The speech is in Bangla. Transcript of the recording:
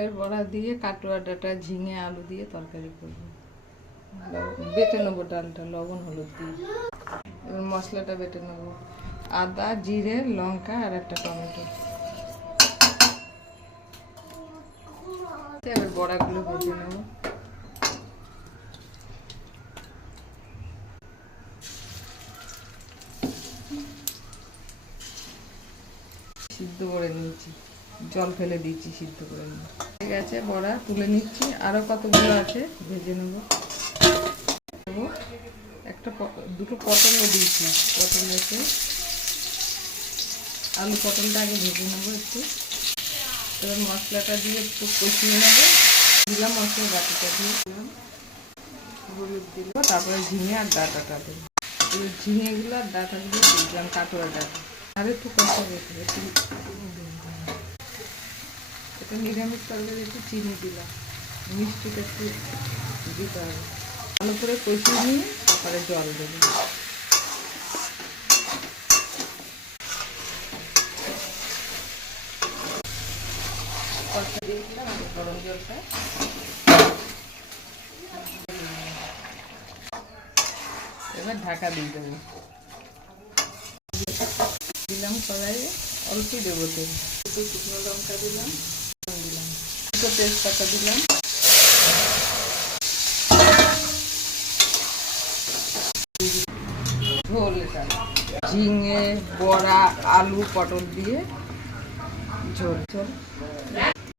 চালের বড়া দিয়ে কাটোয়া ডাঁটা ঝিঙে আলু দিয়ে তরকারি করবো। বেটে নেবো ডালটা লবণ হলুদ দিয়ে। এবার মশলাটা বেটে নেবো, আদা জিরে লঙ্কা আর একটা টমেটো। এবার বড়াগুলো ভেজে নেবো। সিদ্ধ করে নিয়েছি, জল ফেলে দিয়েছি, সিদ্ধ করে নিয়ে ঠিক আছে। বড়া তুলে নিচ্ছি, আরও কতগুলো আছে ভেজে নেব। দুটো পটলও দিয়েছি, পটল রেখে আলু পটলটা আগে ভেজে নেবো একটু। এবার মশলাটা দিয়ে একটু কষিয়ে নেবো। দিলাম মশলা বাটিটা দিয়ে দিলাম, হলুদ দিল, তারপরে ঝিঙে আর ডাঁটাটা দেবো। এই ঝিঙেগুলো আর ডাঁটাগুলো দিলাম, কাটোয়া ডাঁটা। আর একটু কষা রেখে এটা নিরামিষ তরকারি, একটু চিনি দিলাম, মিষ্টিটা একটু দিতে হবে। ভালো করে কষিয়ে নিয়ে তারপরে জল দেবো। কষা দিয়েছিলাম গরম জলটা, এবার ঢাকা দিয়ে দেবো। দিলাম কড়াইয়ে, অল্পই দেবো তেল, একটু শুকনো লঙ্কা দিলাম, দুটো তেজপাতা দিলাম, ঝোল এটা ঝিঙে বড়া আলু পটল দিয়ে ঝোল ঝোল।